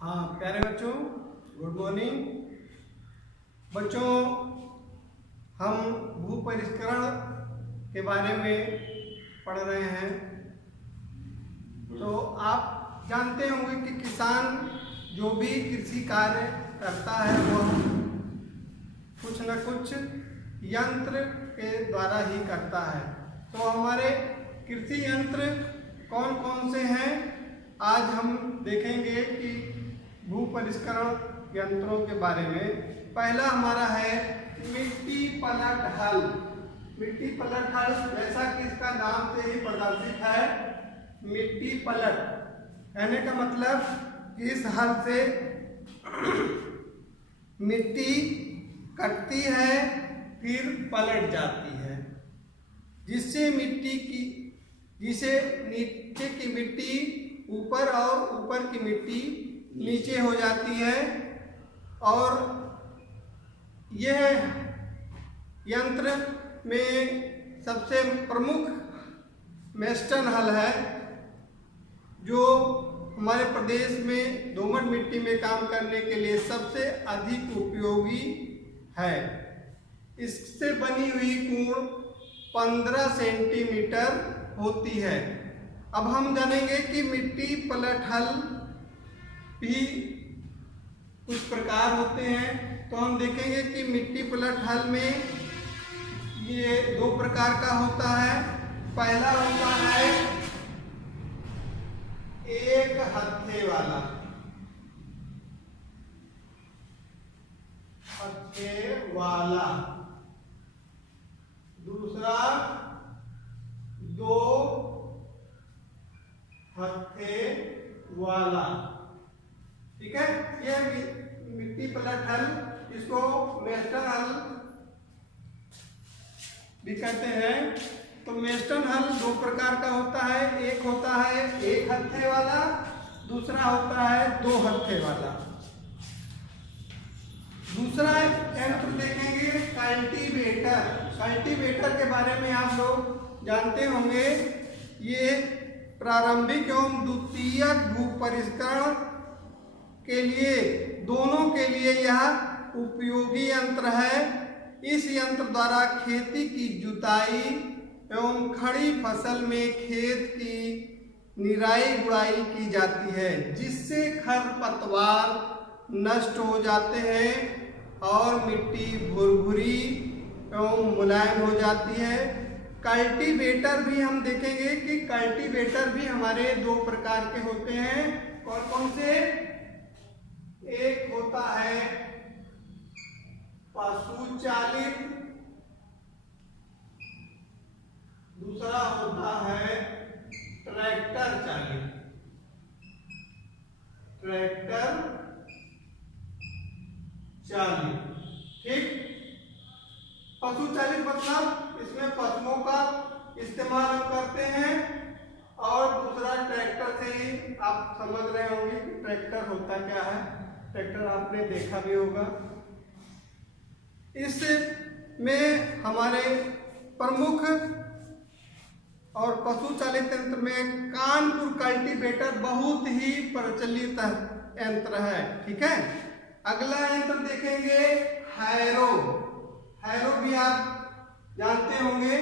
हाँ प्यारे बच्चों, गुड मॉर्निंग। बच्चों, हम भू परिष्करण के बारे में पढ़ रहे हैं। तो आप जानते होंगे कि किसान जो भी कृषि कार्य करता है वह कुछ न कुछ यंत्र के द्वारा ही करता है। तो हमारे कृषि यंत्र कौन कौन से हैं, आज हम देखेंगे कि भू परिष्करण यंत्रों के बारे में। पहला हमारा है मिट्टी पलट हल। मिट्टी पलट हल जैसा कि इसका नाम से ही प्रदर्शित है, मिट्टी पलट कहने का मतलब कि इस हल से मिट्टी कटती है फिर पलट जाती है, जिससे नीचे की मिट्टी ऊपर और ऊपर की मिट्टी नीचे हो जाती है। और यह यंत्र में सबसे प्रमुख मेस्टन हल है, जो हमारे प्रदेश में दोमट मिट्टी में काम करने के लिए सबसे अधिक उपयोगी है। इससे बनी हुई कोण 15 सेंटीमीटर होती है। अब हम जानेंगे कि मिट्टी पलट हल भी कुछ प्रकार होते हैं। तो हम देखेंगे कि मिट्टी पलट हल में ये दो प्रकार का होता है। पहला होता है एक हत्थे वाला, दूसरा दो हत्थे वाला। ठीक है, यह मिट्टी पलट हल, इसको मेस्टन हल भी कहते हैं। तो मेस्टन हल दो प्रकार का होता है, एक होता है एक हत्थे वाला, दूसरा होता है दो हत्थे वाला। दूसरा यंत्र देखेंगे कल्टीवेटर। कल्टीवेटर के बारे में आप लोग जानते होंगे, ये प्रारंभिक एवं द्वितीयक भू परिष्करण के लिए, दोनों के लिए यह उपयोगी यंत्र है। इस यंत्र द्वारा खेती की जुताई एवं खड़ी फसल में खेत की निराई गुड़ाई की जाती है, जिससे खरपतवार नष्ट हो जाते हैं और मिट्टी भुरभुरी एवं मुलायम हो जाती है। कल्टीवेटर भी हम देखेंगे कि कल्टीवेटर भी हमारे दो प्रकार के होते हैं। कौन कौन से? एक होता है पशु चालित, दूसरा होता है ट्रैक्टर चालित। ठीक, पशु चालित मतलब इसमें पशुओं का इस्तेमाल हम करते हैं। और दूसरा ट्रैक्टर से ही आप समझ रहे होंगे कि ट्रैक्टर होता क्या है। ट्रैक्टर आपने देखा भी होगा। इसमें हमारे प्रमुख और पशु चालित यंत्र में कानपुर कल्टीवेटर बहुत ही प्रचलित यंत्र है। ठीक है, अगला यंत्र देखेंगे हैरो। हैरो भी आप जानते होंगे।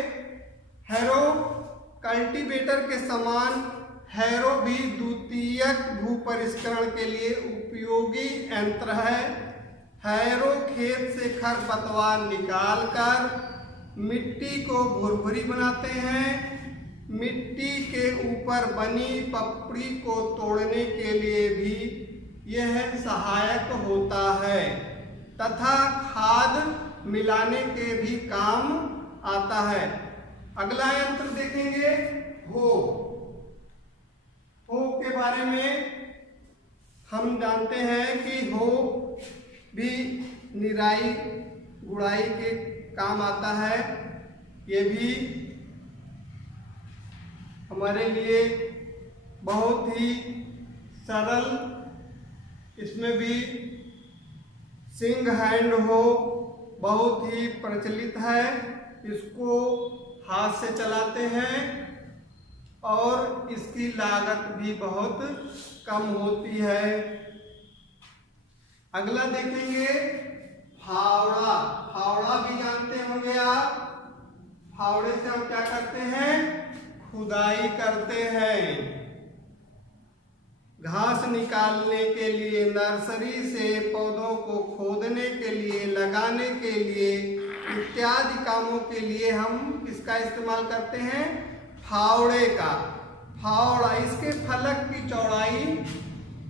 हैरो कल्टीवेटर के समान हैरो भी द्वितीयक भू परिष्करण के लिए उपयोगी यंत्र है। हैरो खेत से खरपतवार निकालकर मिट्टी को भुरभुरी बनाते हैं। मिट्टी के ऊपर बनी पपड़ी को तोड़ने के लिए भी यह सहायक होता है तथा खाद मिलाने के भी काम आता है। अगला यंत्र देखेंगे हो। हो के बारे में हम जानते हैं कि हो भी निराई गुड़ाई के काम आता है। ये भी हमारे लिए बहुत ही सरल, इसमें भी सिंग हैंड हो बहुत ही प्रचलित है। इसको हाथ से चलाते हैं और इसकी लागत भी बहुत कम होती है। अगला देखेंगे फावड़ा। फावड़ा भी जानते होंगे आप। फावड़े से हम क्या करते हैं, खुदाई करते हैं। घास निकालने के लिए, नर्सरी से पौधों को खोदने के लिए, लगाने के लिए, इत्यादि कामों के लिए हम किसका इस्तेमाल करते हैं, फावड़े का। फावड़ा, इसके फलक की चौड़ाई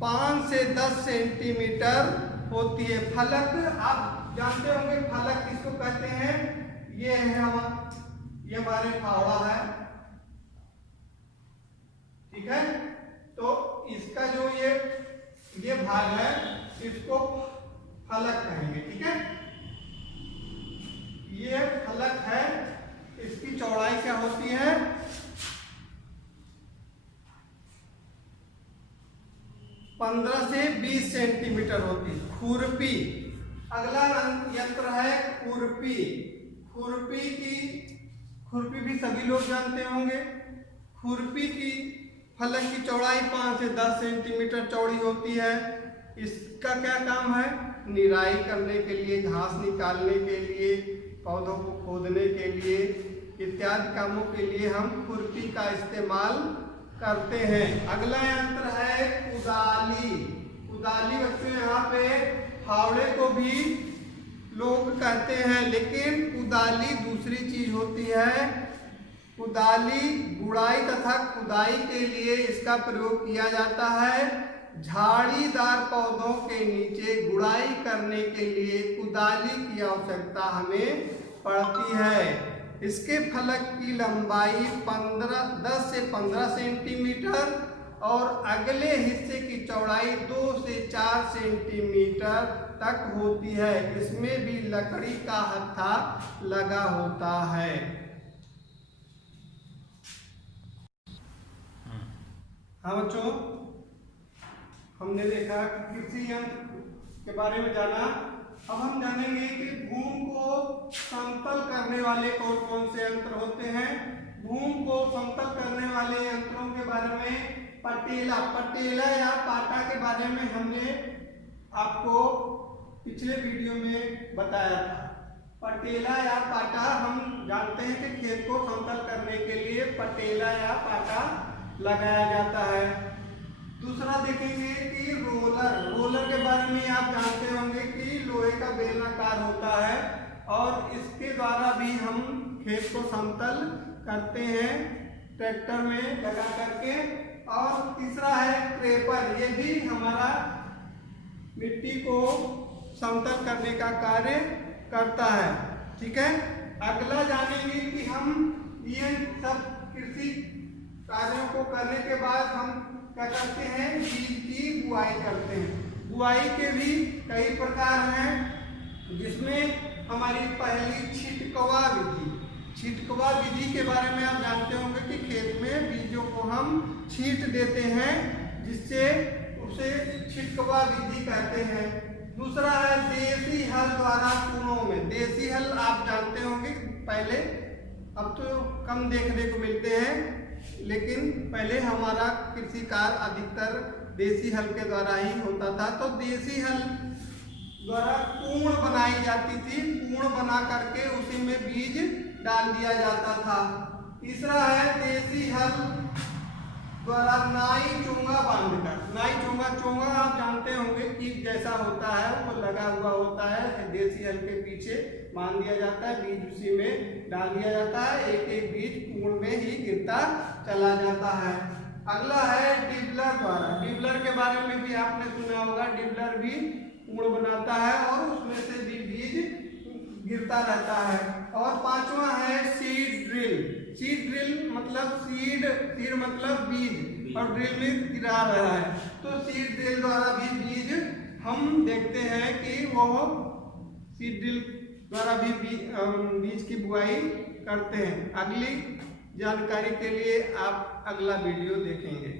5 से 10 सेंटीमीटर होती है। फलक आप जानते होंगे, फलक किसको कहते हैं, ये है ये हमारे फावड़ा है, ठीक है। तो इसका जो ये भाग है इसको फलक कहेंगे, ठीक है। ये फलक है, इसकी चौड़ाई क्या होती है, 15 से 20 सेंटीमीटर होती है। खुरपी, अगला यंत्र है खुरपी। खुरपी भी सभी लोग जानते होंगे। खुरपी की फलक की चौड़ाई 5 से 10 सेंटीमीटर चौड़ी होती है। इसका क्या काम है, निराई करने के लिए, घास निकालने के लिए, पौधों को खोदने के लिए, इत्यादि कामों के लिए हम खुरपी का इस्तेमाल करते हैं। अगला यंत्र है कुदाली। कुदाली बच्चों यहाँ पे फावड़े को भी लोग कहते हैं, लेकिन कुदाली दूसरी चीज होती है। कुदाली गुड़ाई तथा खुदाई के लिए इसका प्रयोग किया जाता है। झाड़ीदार पौधों के नीचे गुड़ाई करने के लिए कुदाली की आवश्यकता हमें पड़ती है। इसके फलक की लंबाई 10 से 15 सेंटीमीटर और अगले हिस्से की चौड़ाई 2 से 4 सेंटीमीटर तक होती है। इसमें भी लकड़ी का हत्था लगा होता है। हाँ बच्चों, हमने देखा कृषि यंत्र के बारे में जाना। अब हम जानेंगे कि भूमि को समतल करने वाले कौन कौन से यंत्र होते हैं। भूमि को समतल करने वाले यंत्रों के बारे में पटेला या पाटा के बारे में हमने आपको पिछले वीडियो में बताया था। पटेला या पाटा, हम जानते हैं कि खेत को समतल करने के लिए पटेला या पाटा लगाया जाता है। दूसरा देखेंगे कि रोलर के बारे में आप जानते होंगे कि लोहे का बेलनाकार होता है और इसके द्वारा भी हम खेत को समतल करते हैं ट्रैक्टर में लगा करके। और तीसरा है क्रेपर, ये भी हमारा मिट्टी को समतल करने का कार्य करता है, ठीक है। अगला जानेंगे कि हम ये सब कृषि कार्यों को करने के बाद हम क्या करते हैं, बीज की बुआई करते हैं। बुआई के भी कई प्रकार हैं, जिसमें हमारी पहली छिटकवा विधि के बारे में आप जानते होंगे कि खेत में बीजों को हम छींट देते हैं, जिससे उसे छिटकवा विधि कहते हैं। दूसरा है देसी हल द्वारा कुनों में। देसी हल आप जानते होंगे, पहले, अब तो कम देखने को मिलते हैं, लेकिन पहले हमारा कृषि कार्य अधिकतर देसी हल के द्वारा ही होता था। तो देसी हल द्वारा कूण बनाई जाती थी, कूण बना करके उसी में बीज डाल दिया जाता था। तीसरा है देसी हल द्वारा नाई चोंगा बांधकर। नाई चोंगा आप जानते होंगे कि जैसा होता है, वो लगा हुआ होता है, देसी हल के पीछे बांध दिया जाता है, बीज उसी में डाल दिया जाता है, एक एक बीज कूण में ही गिरता चला जाता है। अगला है डिबलर द्वारा। डिबलर के बारे में भी आपने सुना होगा, डिबलर भी कूण बनाता है और उसमें से भी बीज गिरता रहता है। और पांचवा है सीड ड्रिल। सीड ड्रिल मतलब सीड मतलब बीज और ड्रिल में गिरा रहा है, तो सीड ड्रिल द्वारा भी बीज हम देखते हैं कि वो सीड ड्रिल द्वारा भी बीज की बुआई करते हैं। अगली जानकारी के लिए आप अगला वीडियो देखेंगे।